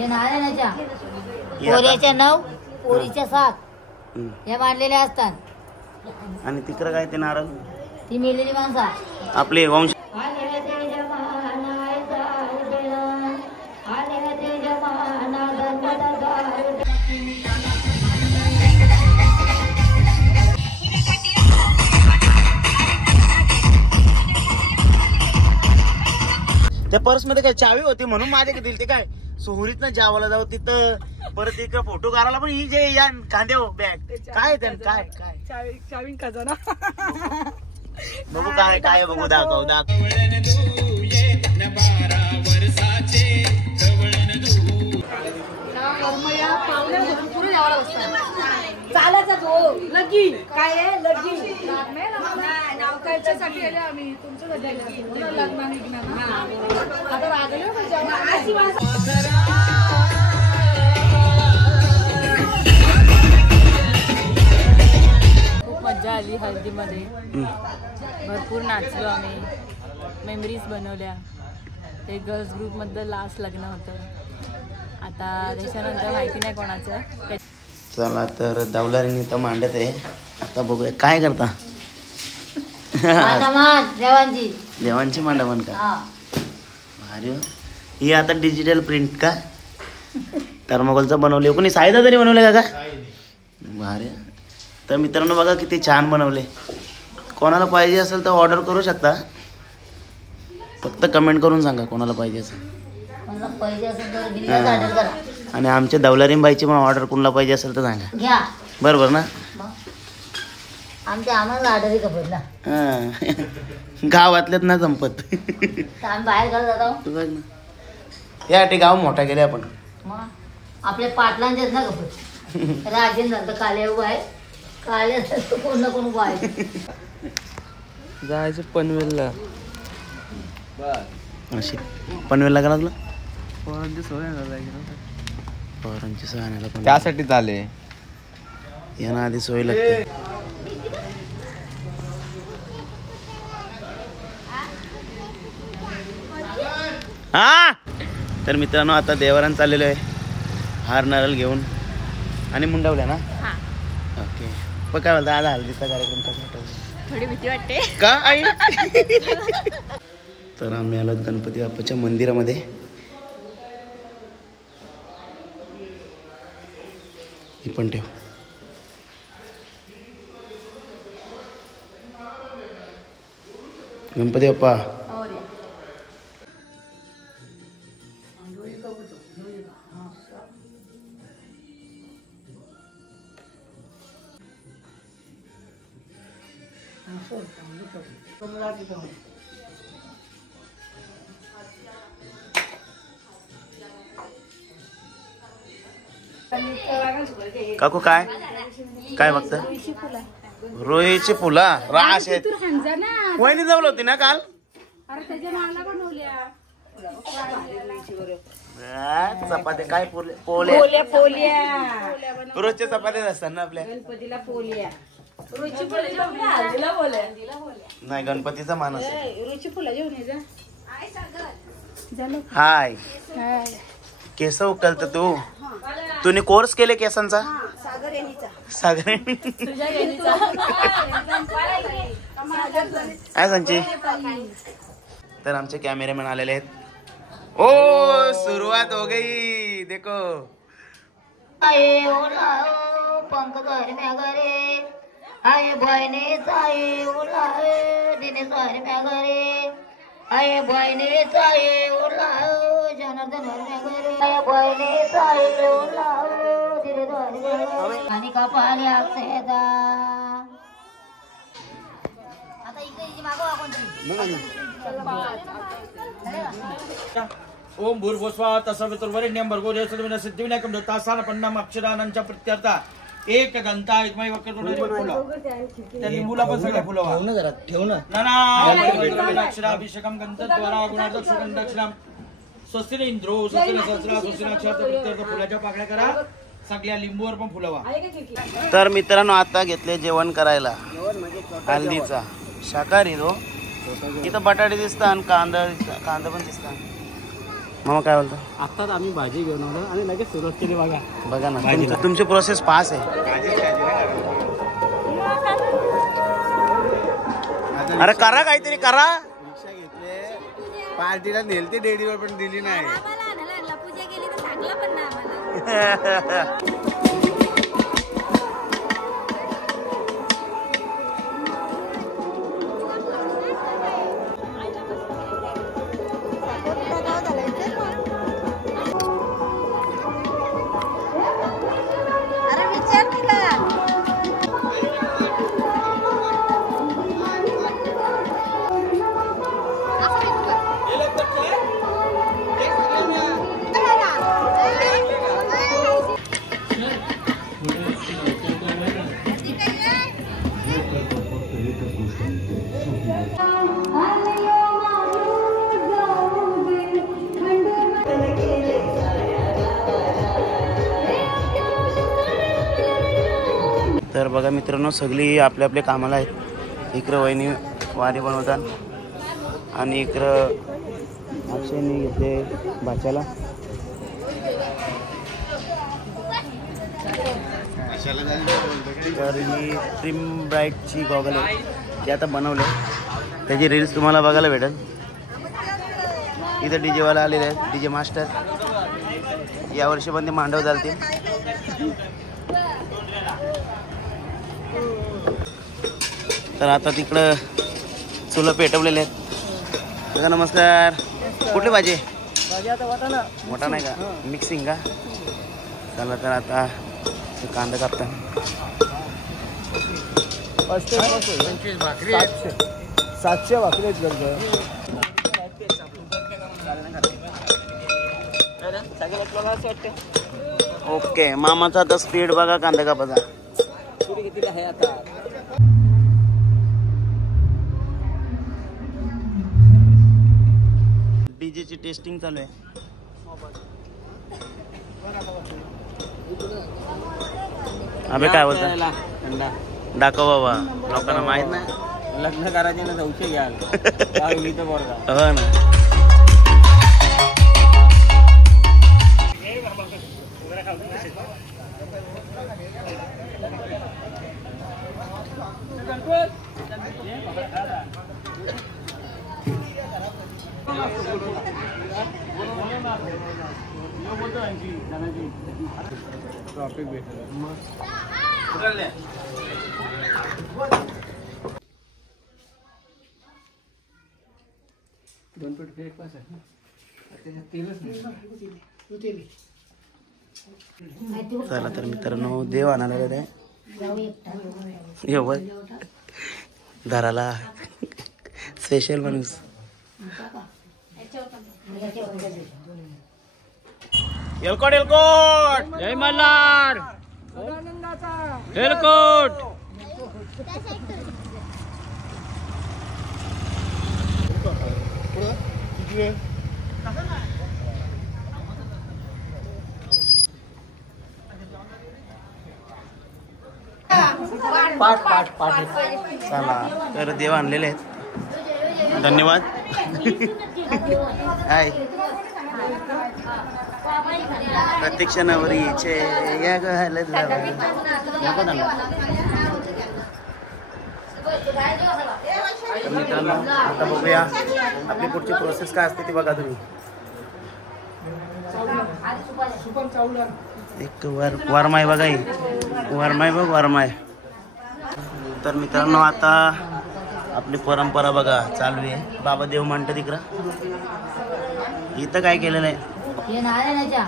हे नारायणाच्या पोऱ्याच्या 9 पोरीच्या 7 हे मांडलेल्या असतात. आणि तिकडं काय ते नारळ ती मेलेली माणसं आपले वंश. त्या पर्स मध्ये काय चावी होती म्हणून माझ्याकडे दिली. ते काय सोहरीत ना जावाला जाऊ तिथं परत एक फोटो काढायला पण ही जे या कांद्या बॅग काय काय काय चावी खजाना बघू काय काय बघू दाखव चालायचा तो लगी काय लगी नावकायच्यासाठी आले आम्ही तुमच्यासाठी आता रागले खूप मजा आली हळदीमध्ये. भरपूर नाचलो आम्ही, मेमरीज बनवल्या. ते गर्ल्स ग्रुप मधलं लास्ट लग्न होतं. आता त्याच्यानंतर माहिती नाही कोणाचं. चला तर दौलारीने तर मांडत आहे. आता बघूया काय करता. देवांची मांडवण का भारी. ही आता डिजिटल प्रिंट का थर्मोकोलचं बनवले कोणी सायदा तरी बनवले का भारी. तर मित्रांनो बघा किती छान बनवले. कोणाला पाहिजे असेल तर ऑर्डर करू शकता. फक्त कमेंट करून सांगा कोणाला पाहिजे असेल. आणि आमच्या दौलारीन बाईची पण ऑर्डर कोणाला पाहिजे असेल तर सांगा घ्या. बरोबर ना. आमच्या आम्हाला ऑर्डर कपडला गावातल्यात ना संपत. बाहेर गाव जातो या गाव मोठा गेले आपण. मग आपल्या पाटलांचेच ना कपड राजेंद्र झालं काले उभा आहे. काले कोण ना कोण उभा आहे. जायचं पनवेलला. पनवेलला का तुला पोरांची सोय पोरांची सोय आणायला पण त्यासाठी झाले. यांना आधी सोय लागते. हा तर मित्रांनो आता देवारान चाललेलो आहे. हार नारळ घेऊन आणि मुंडावल्या ना. ओके पण काय बोलता आज हल्दीचा कार्यक्रम कसा थोडी भीती वाटते का आई. तर आम्ही आलो गणपती बाप्पाच्या मंदिरामध्ये. ही पण ठेव. गणपती बाप्पा काकू काय काय बघत रोहीची फुला राश आहेत. वहिनी जवळ होती ना काल. चपात्या काय पोल्या रोजच्या चपात्याच असतात ना आपल्या. नाही गणपतीचा मानस. हाय केस उकलत तूने कोर्स केले केसांचा. सागर काय सांची. तर आमचे कॅमेरामॅन आलेले आहेत. ओ सुरुवात हो गई देखो. पंख घर म्या घरे आये बहिणी चाये ओला दिने सारे म्या घरे आये बहिणी चाये ओला जनार्दन म्या घरे आये बहिणी चाये ओला दिने सारे आणि कपाली अक्षदा. आता इकडे मागवा कोणतरी. ओम भूर्भुवस्वाहा तत्सवितुर्वरेण्यं भर्गो देवस्य सिद्धिविनायकं दत्तास्थान पन्नाम अक्षरानांच्या प्रत्यर्था एक दंता एकमय वक्रतुंड फुला. त्या लिंबूला पण सगळ्या फुलवा ठेव ना. नाना अक्षराभिषेकम गंधद्वारा गुणार्थ सुगंधक्षरम स्वस्तिन इंद्रो स्वस्तिन सहस्रा स्वस्तिन अक्षर प्रत्यर्थ फुलाच्या पाकळ्या करा. सगळ्या लिंबूवर पण फुलवा. तर मित्रांनो आता घेतले जेवण करायला. हल्दीचा शाकाहारी तो. इथं बटाटे दिसतात आणि कांदा पण दिसतात. मामा काय बोलतो? आत्ताच आम्ही भाजी घेऊन आलो आणि लगेच सुरुवात केली बघा. बघा ना तुमची प्रोसेस पास आहे. अरे करा काहीतरी करा. रिक्षा घेतले पार्टीला नेलते डेडीवर पण दिली नाही. पूजा केली तर सांगलं पण ना आम्हाला. तर बघा मित्रांनो सगळी आपल्या आपल्या कामाला आहेत. इकडं वहिनी वारी बनवतात आणि इकडं अक्षयनी घेतले भाच्याला. तर ही ट्रिम ब्राईटची गॉगल आहे ती आता बनवले. त्याची रील्स तुम्हाला बघायला भेटेल. इथं डीजेवाला आलेले आहेत, डीजे मास्टर. यावर्षी पण ते मांडव चालतील. तर आता तिकडं चुलं पेटवलेले आहेत. बघा नमस्कार. कुठली भाजी? मोठा नाही का? मिक्सिंग का? चला तर आता कांदा कापता. 700 भाकरी आहेत. ओके मामाचा आता स्पीड बघा कांदा कापाचा. किती आहे आता? डीजेची टेस्टिंग चालू आहे. अबे काय बोलता? दाखव बाबा लोकांना माहित नाही. लग्न करायचे ना 900 घ्याल. हो ना. ट्रॉफिक भेटलं. दोन पेट फेक पास आहे. चला तर मित्रांनो देव आणायला आहे. घराला स्पेशल माणूस. एलकोट एलकोट. जय मल्हार. एलकोट. चला तर देव आणलेले आहेत. धन्यवाद. हाय प्रत्यक्ष नवरीचे या गहलत मित्रांनो आता बघूया आपली पुढची प्रोसेस काय असते ती बघा तुम्ही. एक वरमाय बघा ही वरमाय बघ वरमाय. तर मित्रांनो आता आपली परंपरा बघा चालू आहे. बाबा देव म्हणतं तिकडं. इथं काय केलेलं आहे? हे नारायणाच्या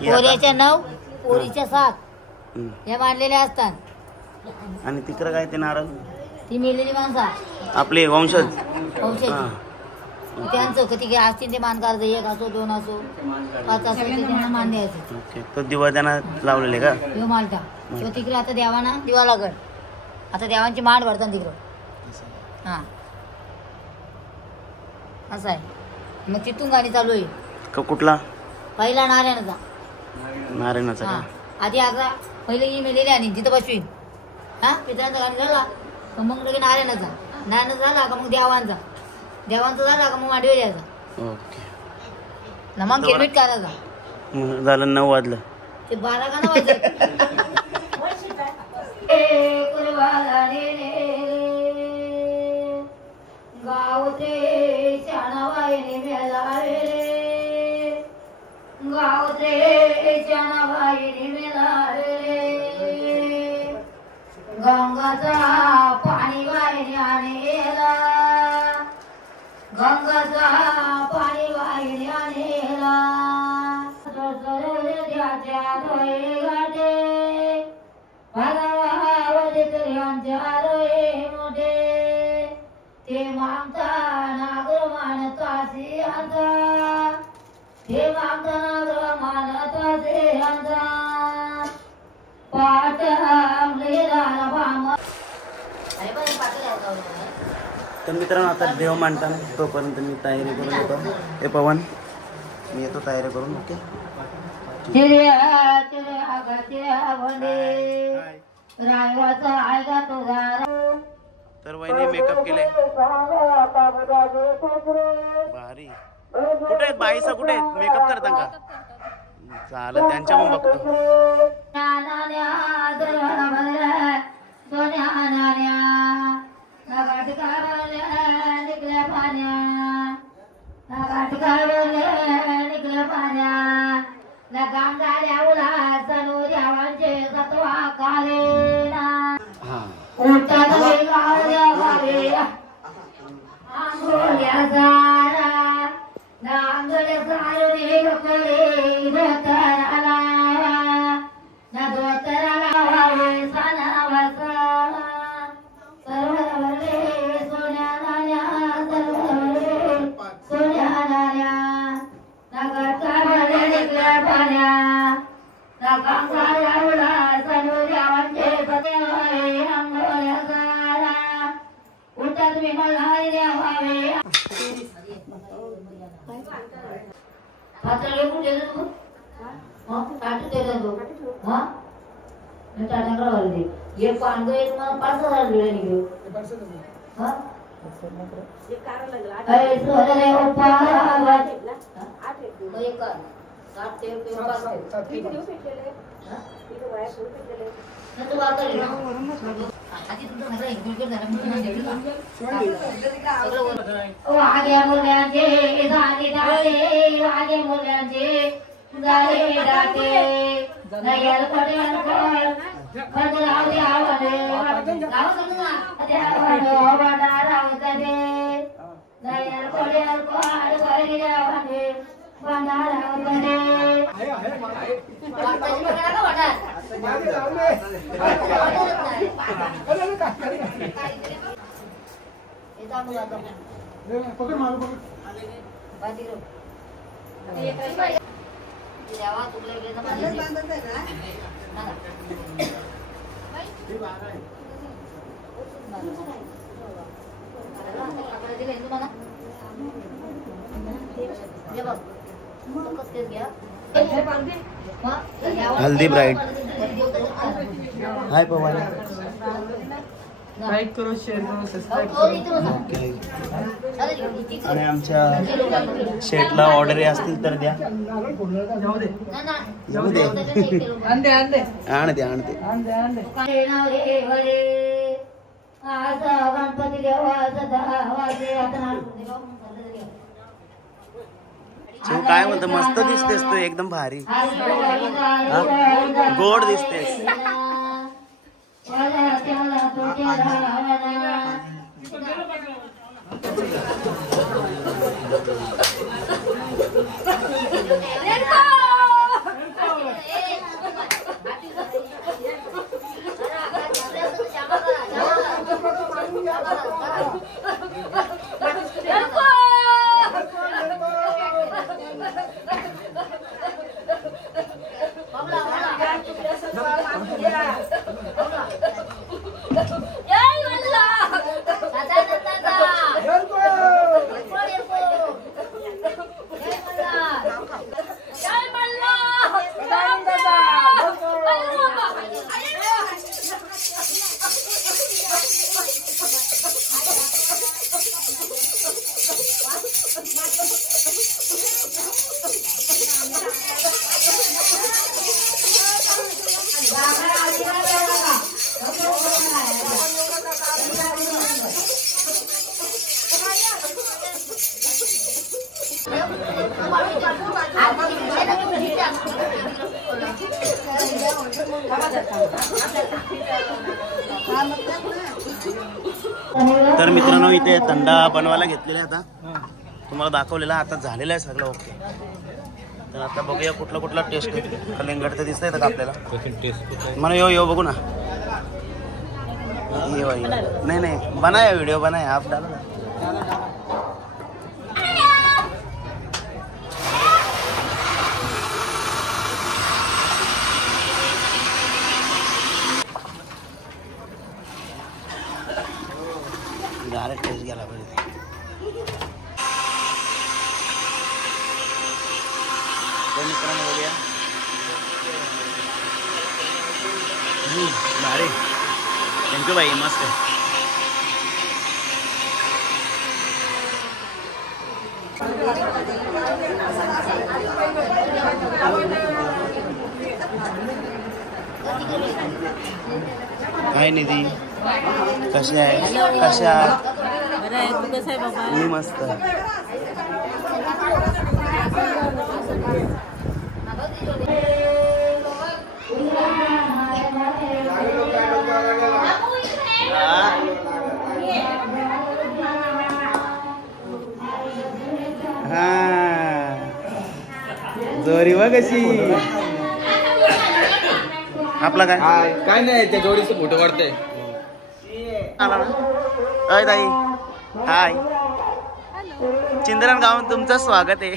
पोऱ्याच्या 9 पोरीच्या 7 हे मांडलेले असतात. आणि तिकडं काय ते नारळ ती मेलेली माणसा आपले वंशज त्यांचं कधी असतील ते मान काढतं. 1 असो 2 असो 5 असो ते त्यांना मान द्यायचं. ओके तो दिवा त्यांना लावलेले का? ह्यो मालटा तो तिकडे आता देवाना दिवालागड आता देवांची मांड भरतात तिकडं. हां असं आहे. मग तिथून गाणी चालू आहे. कुठला? पहिला नारायणाचा. नारायणाचा हां आधी आता पहिले ही मेलेली आणि तिथं बसवीन. हां पितरांचा गाणी झाला का मग लगे नारायणाचा. नारायणाचा झाला का मग देवांचा. देवांचा झाला का मग मांडवे द्यायचा. ओके मग किरमिट करायला झालं 9 वाजलं. ते 12 गाणं वाजत गावते शानाबाईने मेलावे गावते शानाबाईने मेलावे गंगाचा पाणी वाहिनी आणेला गंगाचा पाणी वाहिनी आणेला सरस्वत्याच्या डोळे गाठे भगवावती तुर्यांच्या डोळे मोठे ते मागता नागर मानताचे आता ते मागता नागर मानताचे आता पाठ आमलेला भाम अरे पण पाठ तर मित्रांनो आता देव मांडताना तोपर्यंत मी तयारी करून येतो. हे पवन मी येतो तयारी करून. ओके तर वहिनी मेकअप केले भारी. कुठे आहेत बाईसा कुठे आहेत मेकअप करता का चालेल त्यांच्या मग बघतो. ये पांडव एक मला 5,000 दिले निघू हा ये कारण लागला अरे सोरे उपावात 8 एक 7 ते 5 किती दिवस भेटलेले हा तिथे वाया सुरू भेटलेले ना तू आता आधी तुझं सगळं इन्क्लूड झालं ओ आगे मुलांचे झाले दाते आगे मुलांचे झाले दाते नयल पडेल कोण बदलाव द्यावले गाव समजा द्यावले बडा रावतले नयल पडेल कोण वरी द्यावले बडा रावतले वाटाची बघा का वाटा येता मुला आता पकड मारू पकड बाजी रो देवा तुला इकडे तर माझी बांधत आहे ना हल्दी ब्राइड. हाय पवन. लाईक करो शेअर करो सबस्क्राईब आणि आमच्या शेटला ऑर्डर असतील तर द्या. जाऊ दे जाऊ दे आणते आणते आणते आणते. गणपती देवाचा काय म्हणतो मस्त दिसतेस तू एकदम भारी. गोड दिसतेस. तर मित्रांनो इथे थंडा बनवायला घेतलेला आहे. आता तुम्हाला दाखवलेला आता झालेला आहे सगळं ओके. तर आता बघूया कुठला कुठला टेस्ट कलिंगड तर दिसतंय का आपल्याला. मला यो बघू ना. ये भाई नहीं नहीं बनाया वीडियो बनाया आप डालो ना. डायरेक्ट टेस्ट गेला पाहिजे. मित्रांनो बघूया. भारी. थँक्यू भाई मस्त आहे. काय निधी कशा आहे कशा. बरं आहे तू कसं आहे बाबा. मी मस्त. जोरी बघ कशी. आपला काय नाही त्या जोडीचे फोटो काढते. आला ना. अय ताई हाय. चिंद्रन गावात तुमचं स्वागत आहे.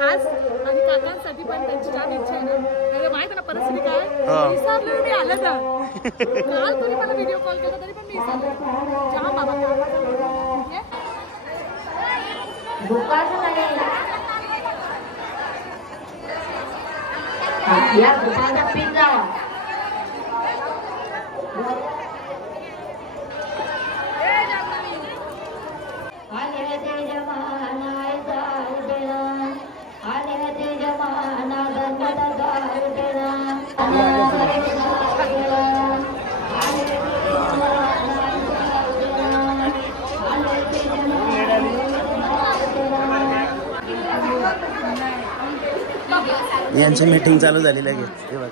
खास आणि काकांसाठी पण त्यांची छान इच्छा आहे ना. माहिती ना परिस्थिती काय विसरलो मी. आलं ना काल तुम्ही मला व्हिडिओ कॉल केला तरी पण मी विसरलो. जाम बाबा या दुकानात पिझ्झा. यांची मीटिंग चालू झालेली आहे. हे बघ.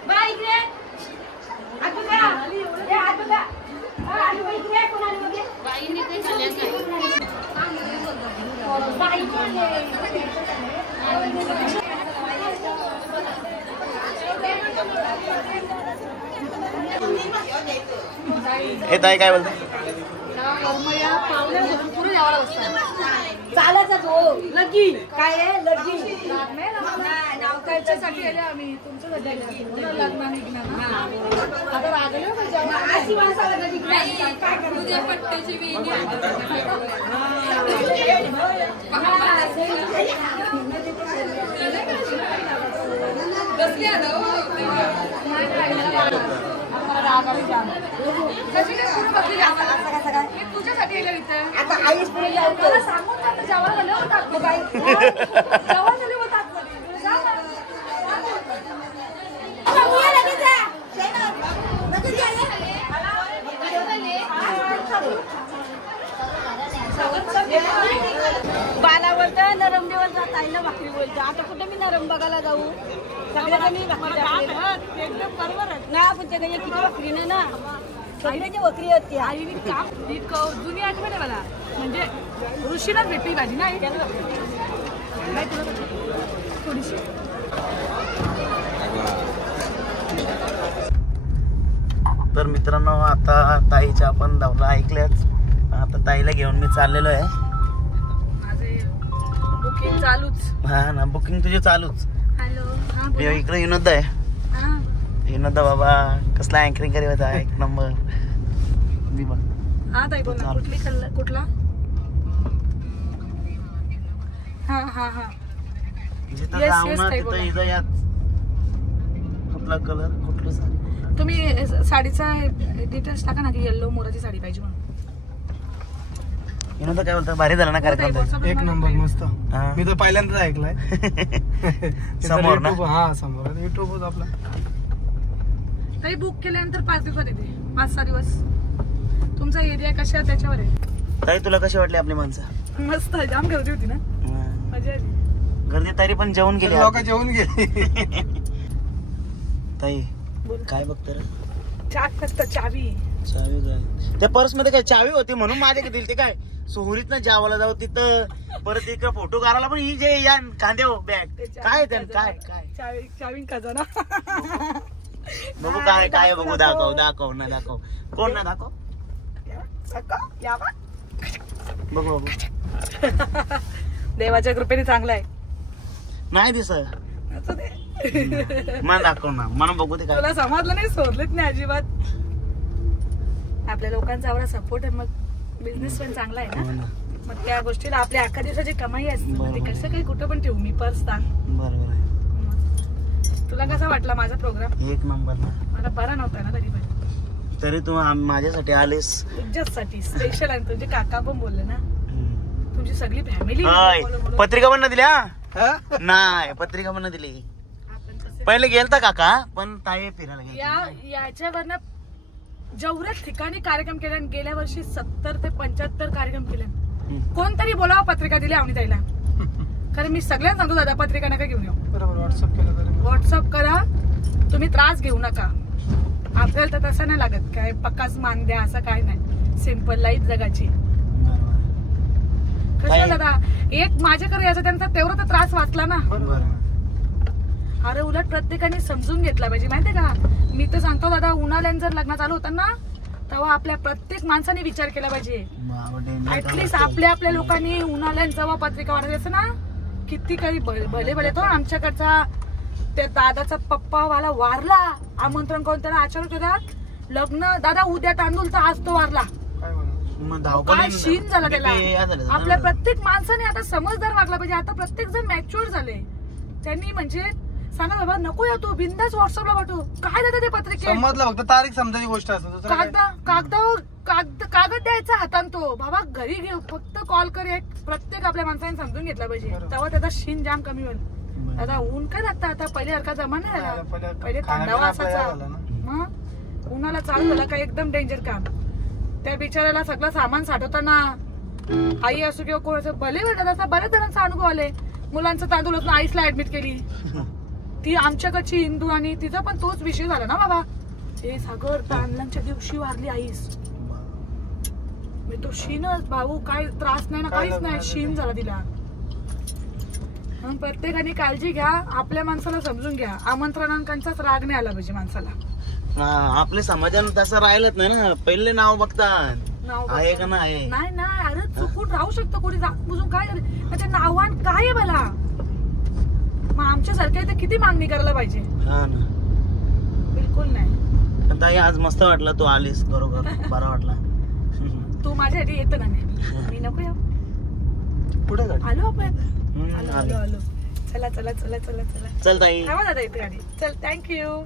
हे ताई काय बोलतो. चालायचा तो लगी काय आहे लगी त्याच्यासाठी आले आम्ही तुमच्यासाठी आले लग्न आता रागले अशी माणसाला काय करू पट्ट्याची तुझ्यासाठी आता आईच सांगून जेव्हा झालं होतात जेव्हा झाले होतात. बाला बोलतं नरम देवर जात आईला भाकरी बोलते. आता कुठे मी नरम बघायला जाऊ. सगळ्याला मी भाकरी एकदम बरोबर ना. पण ते किती भाकरी नाही ना. सगळ्याची भाकरी होती. आईने काम जुनी आठवण आहे मला. म्हणजे ऋषीलाच भेटली भाजी ना थोडीशी. तर मित्रांनो आता ताईच्या आपण धावला ऐकल्याच. आता ताईला घेऊन मी चाललेलो आहे. माझे बुकिंग चालूच. हा ना बुकिंग तुझी चालूच. हॅलो इकडे विनोद आहे. विनोद बाबा कसला अँकरिंग करी होता एक नंबर. मी बघ हा ताई बोल ना. कुठली कुठला. हा हा हा जिथं जाऊ ना तिथं इथं यात कुठला कलर कुठलं साडी. तुम्ही साडीचा डिटेल्स टाका ना की येल्लो मोराची साडी पाहिजे म्हणून. विनोद काय बोलतो. भारी झाला ना कार्यक्रम. एक नंबर मस्त. हा. मी तर पहिल्यांदाच ऐकलाय. समोर ना. हा समोर युट्यूब आपला. ताई बुक केल्यानंतर 5 दिवसात येते. 5-6 दिवस. तुमचा एरिया कशा त्याच्यावर आहे. ताई तुला कशी वाटली आपली माणसं. मस्त जाम गर्दी होती ना, मजा आली. गर्दी तरी पण जेवण गेले लोक जेवून गेले. ताई काय बघतो रे? फक्त चावी. चावी काय त्या पर्स मध्ये काय चावी होती म्हणून माझ्याकडे दिली. ते काय सोहरीत ना जावाला जाऊ तिथं परत इकडे फोटो काढायला पण ही जे या कांदे बॅग काय काय काय चावी खजाना. बघू काय काय बघू. दाखव ना दाखव. कोण ना दाखव. बघू बघू. देवाच्या कृपेने चांगला आहे. नाही दिसत मला दाखव ना. मला बघू ते काय. तुला समजलं नाही, सोडलेच नाही अजिबात. आपल्या लोकांचा एवढा सपोर्ट आहे, मग बिझनेस पण चांगला आहे ना. मग त्या गोष्टीला आपल्या अख्खा दिवसाची कमाई असते. ते कसं काही कुठं पण ठेवू मी पर्स ताण. बरोबर आहे. तुला कसा वाटला माझा प्रोग्राम? एक नंबर ना. मला बरा नव्हता ना तरी पण. तरी तू माझ्यासाठी आलीस. तुझ्यासाठी स्पेशल. आणि तुझे काका पण बोलले ना, तुमची सगळी फॅमिली. पत्रिका पण दिली. नाही पत्रिका पण दिली. पहिले गेलता काका पण ताई फिरायला गेली. याच्यावरनं जेवढ्याच ठिकाणी कार्यक्रम केले, गेल्या वर्षी 70 ते 75 कार्यक्रम केले. कोणतरी बोलावं पत्रिका दिली आम्ही ताईला. कारण मी सगळ्यांना सांगतो दादा पत्रिका नका घेऊन येऊ. बरोबर. व्हॉट्सअप करा. तुम्ही त्रास घेऊ नका. आपल्याला तर तसं नाही लागत काय पक्काच मान द्या असं काय नाही. सिंपल लाईफ जगाची. कसं दादा एक माझ्याकडे याचा त्यांचा तेवढा तर त्रास वाचला ना. अरे उलट प्रत्येकाने समजून घेतला पाहिजे माहितीये का. मी तर सांगतो दादा उन्हाळ्यात जर लग्न चालू होतं ना तेव्हा आपल्या प्रत्येक माणसाने विचार केला पाहिजे. ऍटलीस्ट आपल्या लोकांनी उन्हाळ्यात जेव्हा पत्रिका वाढायची असं ना, किती काही भले भले तो आमच्याकडचा त्या दादाचा पप्पावाला वारला. आमंत्रण करून त्याला अचानक होतात लग्न. दादा उद्या तांदूळ तर आज तो वारला. काय शीन झाला त्याला. आपल्या प्रत्येक माणसाने आता समजदार वागला पाहिजे. आता प्रत्येक जण मॅच्युअर झाले. त्यांनी म्हणजे सांगा बाबा नको या तू बिंदास व्हॉट्सअपला पाठवू. काय दादा ते पत्रिके समजलं फक्त तारीख समजायची गोष्ट असते. कागद द्यायचा हातान तो बाबा घरी घेऊ. फक्त कॉल कर. प्रत्येक आपल्या माणसाने समजून घेतला पाहिजे. तेव्हा त्याचा शीन जाम कमी होईल. आता ऊन काय लागतं आता. पहिले हरका जमाना झाला. पहिले कांदावा असायचा. मग उन्हाला चालू झाला का एकदम डेंजर काम. त्या बिचाऱ्याला सगळं सामान साठवताना आई असो किंवा कोणाचं भले भेटत असा बऱ्याच जणांचा अनुभव आले. मुलांचं तांदूळ होतं आईसला ऍडमिट केली. ती आमच्याकडची हिंदू आणि तिचा पण तोच विषय झाला ना बाबा. हे सागर तांदळांच्या दिवशी वारली आईस. मी तो शीनच भाऊ काय त्रास नाही ना काहीच नाही. शीन झाला तिला. प्रत्येकाने काळजी घ्या. आपल्या माणसाला समजून घ्या. आमंत्रणांकांचाच राग नाही आला पाहिजे माणसाला. आपल्या समाजानं तसं राहिलंच नाही ना. पहिले नाव बघतात आहे का नाही. नाही अरे चुकून राहू शकतो कोणी बुजून. काय झालं त्या नावान काय आहे मला. मग आमच्या सारख्या इथे किती मागणी करायला पाहिजे. हा ना बिलकुल नाही. ताई आज मस्त वाटलं तू आलीस. बरोबर बरा वाटला. तू माझ्यासाठी येतो का नाही. मी नको येऊ. कुठे आलो आपण. आलो. चला चला चला चला चला. चल ताई. थांबा दादा इथे गाडी. चल थँक्यू.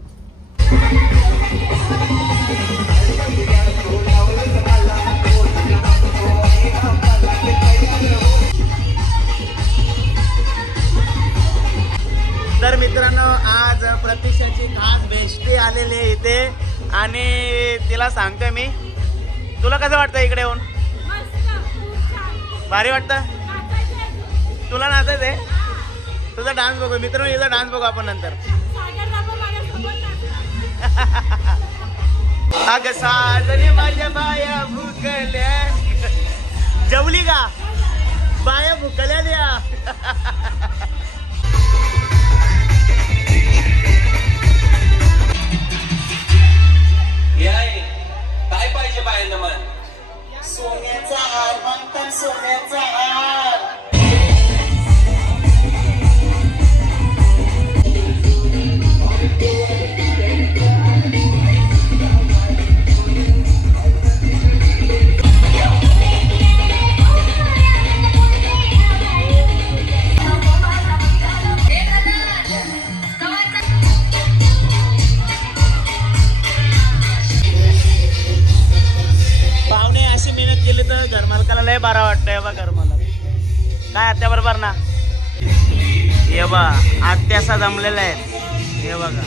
तर मित्रांनो आज प्रतीक्षाची खास बेस्टी आलेली आहे इथे आणि तिला सांगतोय मी. तुला कसं वाटतं इकडे येऊन? भारी वाटतं. तुला नाचायचंय. तुझा डान्स बघू मित्रांनो. याचा डान्स बघू आपण नंतर. अग साजने माझ्या बाया भुकल्या. जेवली का बाया भुकल्या. काय पाहिजे बायांना मन? सोन्याचा हार म्हणतात. सोन्याचा हार. घरमालकाला लय बारा वाटतंय बा. घरमालक काय आत्या बरोबर ना. हे बा आत्यासा जमलेला आहे. हे बघा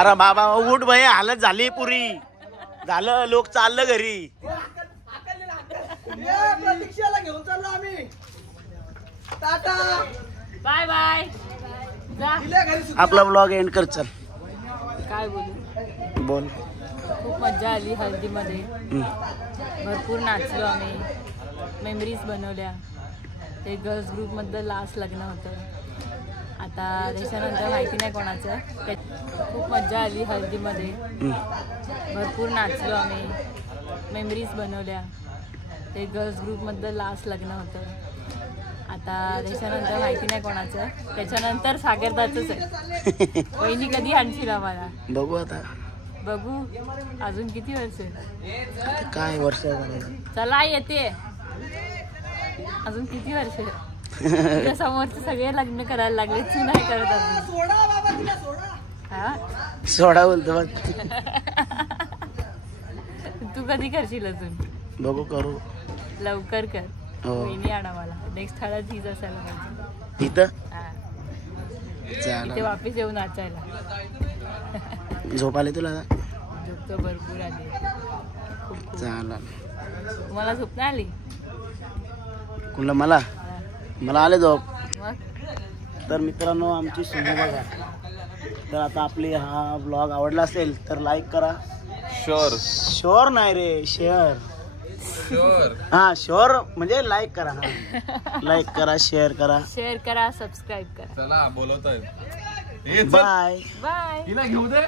अरे बाबा उठ भाई, हालत झाली पुरी, झालं लोक चाललं घरी. प्रतीक्षाला घेऊन चाललो आम्ही. टाटा. Bye bye. जा. आपला ब्लॉग एंड कर. चल काय बोलू, बोल. खूप मजा आली हळदीमध्ये. भरपूर नाचलो आम्ही, मेमरीज बनवल्या. ते गर्ल्स ग्रुपमधलं लास्ट लग्न होतं. आता त्याच्यानंतर माहिती नाही कोणाचं. खूप मजा आली हळदीमध्ये. भरपूर नाचलो आम्ही, मेमरीज बनवल्या. ते गर्ल्स ग्रुपमधलं लास्ट लग्न होतं. आता त्याच्यानंतर माहिती नाही कोणाचं. त्याच्यानंतर सागरदाचंच आहे. वहिनी कधी आणशील आम्हाला? बघू आता, बघू अजून किती वर्ष. काय वर्ष. चला येते, अजून किती वर्ष. तुझ्या समोरचे सगळे लग्न करायला लागले, तू नाही करत अजून. हा सोडा बोलतो बघ. तू कधी करशील अजून? बघू करू लवकर कर. हो. वहिनी आणा मला. नेक्स्ट हळद हीच असायला पाहिजे. इथं हा. इथे चालेल. वापिस येऊन नाचायला. झोप आली तुला? झोप तर भरपूर आली. खूप. चालेल. तुम्हाला झोप नाही आली? कुठलं मला? हा. मला आले झोप. मग तर मित्रांनो आमची सुरू बघा. तर आता आपली हा ब्लॉग आवडला असेल तर लाईक करा. शोर नाही रे, शेअर. हा शोर म्हणजे लाईक करा. लाईक करा, शेअर करा, शेअर करा, सबस्क्राईब करा. चला बोलवतोय. बाय. बाय. तिला घेऊ दे.